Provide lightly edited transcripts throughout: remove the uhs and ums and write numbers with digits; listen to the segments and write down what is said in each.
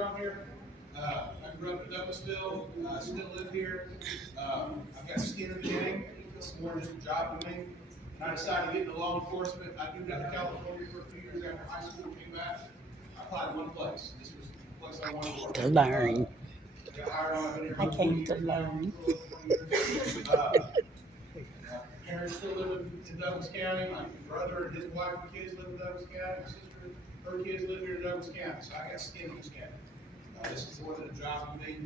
from here. I grew up in Douglasville. Still live here. I've got skin in the game. It's more just a job to me. And I decided to get into law enforcement. I moved out to California for a few years after high school, came back. I applied one place. This was the place I wanted to work. To learn. Got hired on. I've been here I for came 20 to years now, learn. a little over 20 years. Parents still live in Douglas County. My brother and his wife and kids live in Douglas County. My sister, her kids live here in Douglas County. So I got skin in this county. This is more than a job for me.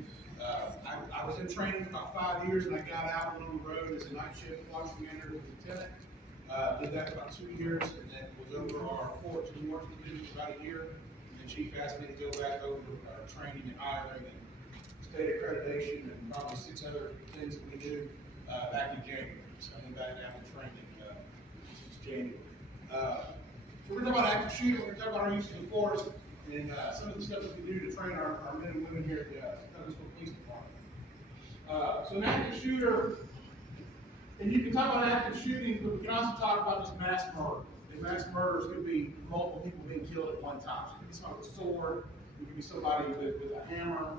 I was in training for about 5 years, and I got out and on the road as a night shift watchman as a lieutenant. Did that for about 2 years, and then was over our Fort Worth division for about a year. And the chief asked me to go back over our training and hiring and state accreditation and probably 6 other things that we do back in January. So I'm back down to training since January. So we're going to talk about active shooter. We're going to talk about our use of the force and some of the stuff that we do to train our men and women here at the Douglasville Police Department. So an active shooter, and you can talk about active shootings, but we can also talk about just mass murder. And mass murders could be multiple people being killed at one time. So it could be somebody with a sword, it could be somebody with a hammer.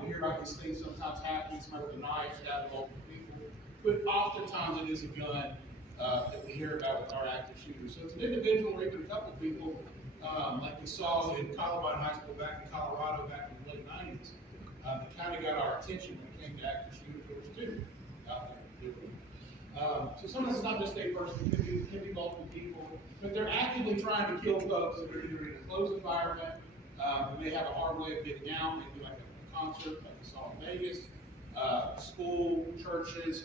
We hear about these things sometimes happening, somebody with a knife stabbing multiple people. But oftentimes it is a gun that we hear about with our active shooters. So it's an individual or even a couple of people, like we saw in Columbine High School back in Colorado back in the late 90s, that kind of got our attention when it came to active shooters. There was 2 out there doing it. So sometimes it's not just a person, it can be multiple people, but they're actively trying to kill folks that are either in a closed environment, and they have a hard way of getting out, maybe like a concert like we saw in Vegas, school, churches.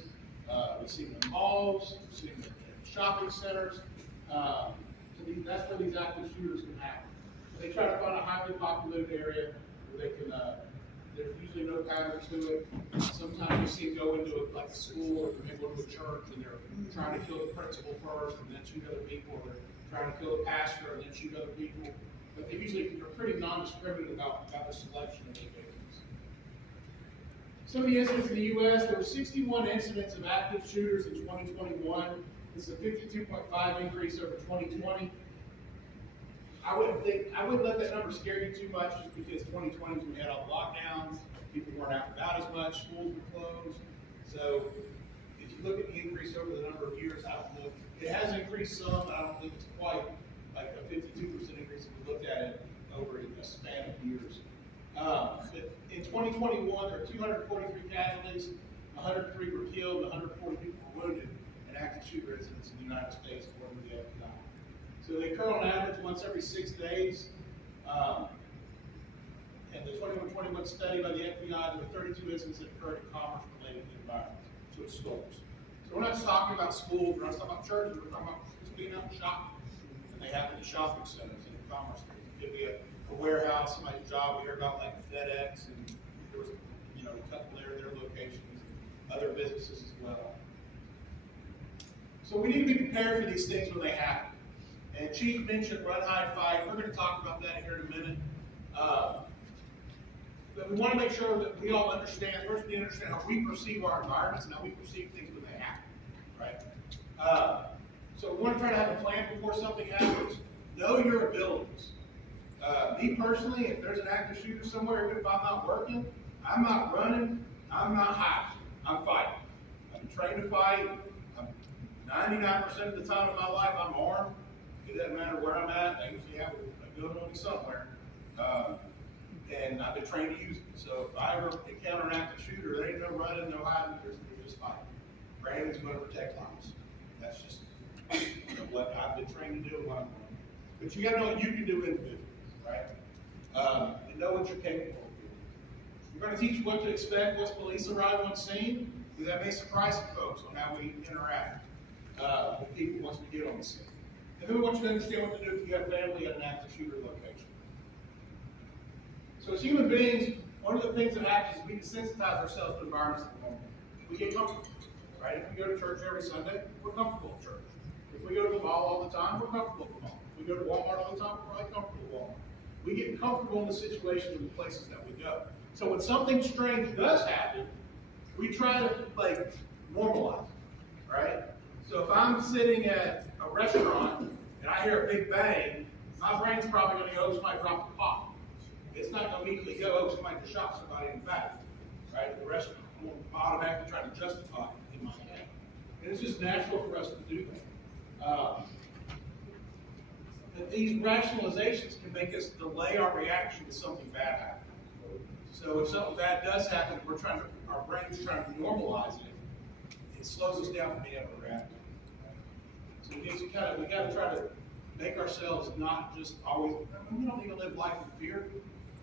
We've seen them in malls, we've seen them in shopping centers. So that's where these active shooters can happen. They try to find a highly populated area where they can, there's usually no pattern to it. Sometimes you see them go into like a school or they go to a church and they're trying to kill the principal first and then shoot other people, or they're trying to kill the pastor and then shoot other people. But they usually are pretty non-discriminate about the selection of the victims. Some of the incidents in the U.S., there were 61 incidents of active shooters in 2021. This is a 52.5 increase over 2020. I wouldn't let that number scare you too much, just because 2020 we had all the lockdowns, people weren't out and about as much, schools were closed. So if you look at the increase over the number of years, I don't know. It has increased some, but I don't think it's quite like a 52% increase if you look at it over a span of years. In 2021, there were 243 casualties, 103 were killed, 140 people were wounded in active shooter incidents in the United States, according to the FBI. So they occur on average once every 6 days. And the 21 study by the FBI, there were 32 incidents that occurred in commerce-related environments, so it's stores. So we're not just talking about schools, we're not talking about churches, we're talking about just being out and shopping. And they happen in shopping centers and commerce. It could be a warehouse, somebody's job. We heard about like FedEx, and there was, a couple there, their locations, other businesses as well. So we need to be prepared for these things when they happen. And Chief mentioned run, hide, fight. We're going to talk about that here in a minute. But we want to make sure that we all understand, first we understand how we perceive our environments and how we perceive things when they happen, right? So we want to try to have a plan before something happens. Know your abilities. Me personally, if there's an active shooter somewhere, even if I'm not working, I'm not running, I'm not hiding, I'm fighting. I'm trained to fight. 99% of the time in my life, I'm armed. It doesn't matter where I'm at. I usually have a gun on me somewhere. And I've been trained to use it. So if I ever encounter an active shooter, there ain't no running, no hiding, there's just fighting. Brandon's going to protect lives. That's just what I've been trained to do and what I'm doing. But you got to know what you can do individually, right? And know what you're capable of doing. We're going to teach you what to expect once police arrive on scene, because that may surprise some folks on how we interact with people once we get on the scene. And then we want you to understand what to do if you have family at an active shooter location. So as human beings, one of the things that happens is we desensitize ourselves to environments at the moment. We get comfortable, right? If we go to church every Sunday, we're comfortable at church. If we go to the mall all the time, we're comfortable at the mall. If we go to Walmart all the time, we're probably comfortable at Walmart. We get comfortable in the situations and the places that we go. So when something strange does happen, we try to normalize it, right? So if I'm sitting at a restaurant and I hear a big bang, my brain's probably going to go, somebody dropped a pot, It's not going to immediately go, oh, somebody just shot somebody in the back, right? The rest will automatically try to justify it in my head. And it's just natural for us to do that. But these rationalizations can make us delay our reaction to something bad happening. So if something bad does happen, our brain's trying to normalize it. It slows us down from being able to react. So we got to try to make ourselves not just always. We don't need to live life in fear,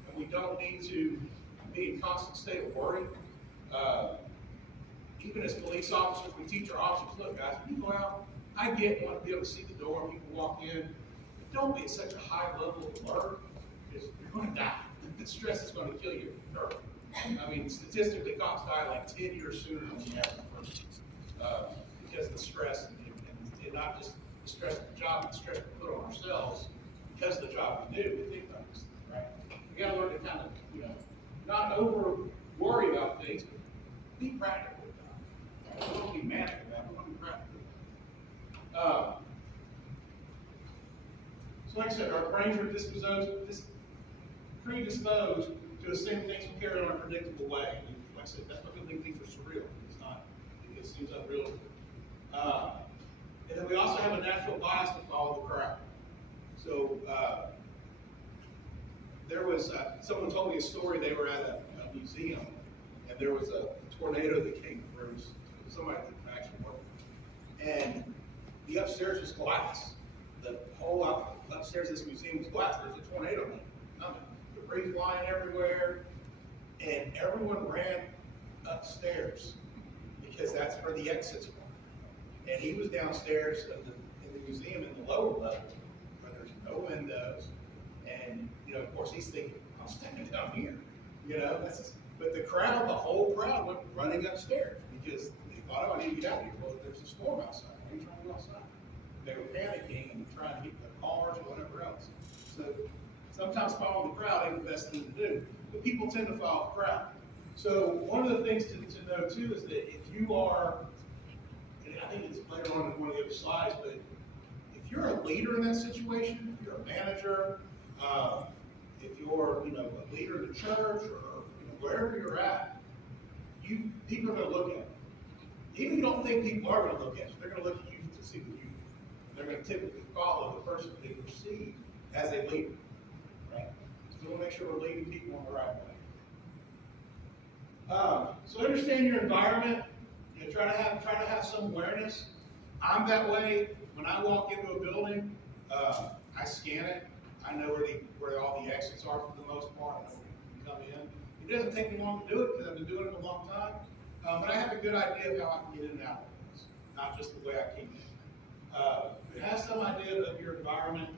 and we don't need to be in constant state of worry. Even as police officers, we teach our officers, look, guys, when you go out, I get want to be able to see the door when people walk in. But don't be at such a high level of alert because you're going to die. The stress is going to kill you. I mean, statistically, cops die like 10 years sooner than the average person because of the stress, and not just the stress of the job, but the stress we put on ourselves because of the job we do. We think about this, right? We got to learn to kind of, not over worry about things, but be practical about it. We don't be manic about it. We want to be practical. So, like I said, our brains are predisposed to assume things will carry on in a predictable way. And like I said, that's why we think things are surreal. It's not. It seems unreal. And then we also have a natural bias to follow the crowd. So there was someone told me a story. They were at a museum, and there was a tornado that came through. Somebody did actually work, and the upstairs was glass. The whole upstairs of this museum was glass. There's a tornado coming. Debris flying everywhere, and everyone ran upstairs because that's where the exits were. And he was downstairs in the museum in the lower level where there's no windows, and of course he's thinking, I'm standing down here, but the whole crowd went running upstairs because they thought, oh, I need to get out of here. Well, there's a storm outside. Why are you trying to go outside? They were panicking and trying to get their cars or whatever else. So sometimes following the crowd ain't the best thing to do, but people tend to follow the crowd. So one of the things to know too is that if you are, and I think it's later on in one of the other slides, but if you're a leader in that situation, if you're a manager, if you're a leader in the church or wherever you're at, people are going to look at you. Even if you don't think people are going to look at you, they're going to look at you to see what you do. They're going to typically follow the person they perceive as a leader. Right? So we want to make sure we're leading people in the right way. So understand your environment. Try to have some awareness. I'm that way. When I walk into a building, I scan it. I know where all the exits are for the most part. I know where you can come in. It doesn't take me long to do it because I've been doing it a long time. But I have a good idea of how I can get in and out of this, not just the way I came in. Have some idea of your environment.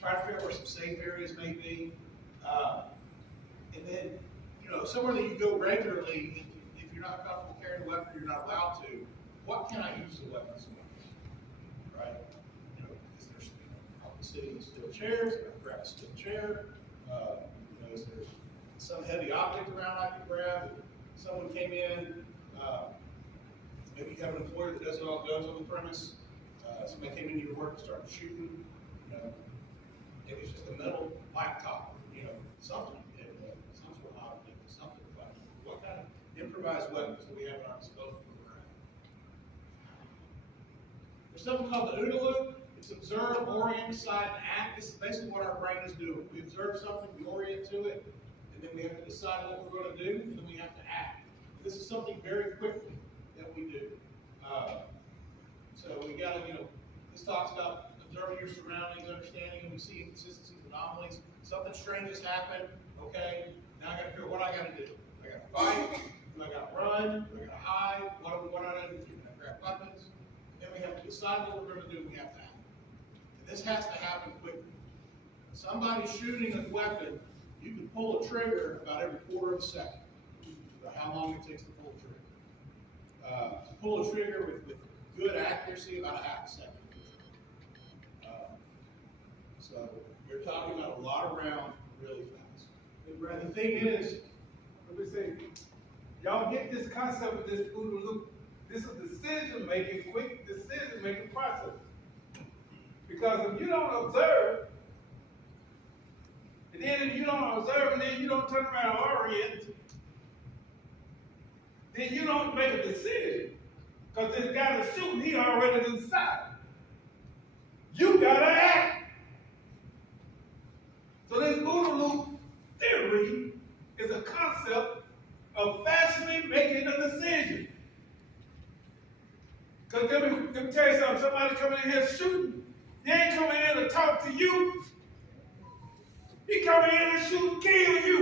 Try to figure out where some safe areas may be. And then, somewhere that you go regularly, if you're not comfortable carrying a weapon, you're not allowed to, what can I use the weapons for? Right? Is there, sitting in steel chairs? Can I grab a steel chair? Is there some heavy object around I can grab? If someone came in, maybe you have an employer that doesn't all guns on the premise. Somebody came into your work and started shooting. Maybe it's just a metal laptop, something, some sort of object, something like that. What kind of improvised weapons do we have at our disposal? There's something called the OODA loop. It's observe, orient, decide, and act. This is basically what our brain is doing. We observe something, we orient to it, and then we have to decide what we're going to do, and then we have to act. This is something very quickly that we do. So we got to, this talks about observing your surroundings, understanding and see inconsistencies, anomalies. Something strange has happened. Okay, now I got to figure out what I got to do. I got to fight. Do I got to run? Do I got to hide? What do I do? Can I grab weapons? Then we have to decide what we're going to do. We have to act. And this has to happen quickly. If somebody's shooting a weapon, you can pull a trigger about every quarter of a second. About how long it takes to pull a trigger. To pull a trigger with good accuracy, about a half a second. So you're talking about a lot of rounds really fast. And the thing is, let me say, y'all get this concept of this OODA loop. This is decision-making, quick decision-making process. Because if you don't observe, And then if you don't observe and then you don't turn around and orient, then you don't make a decision. Because this guy that's shooting, he already decided. You gotta act. So this OODA loop theory is a concept of fashionably making a decision. Because let me tell you something, somebody coming in here shooting, he ain't coming in to talk to you. He coming in to shoot and kill you.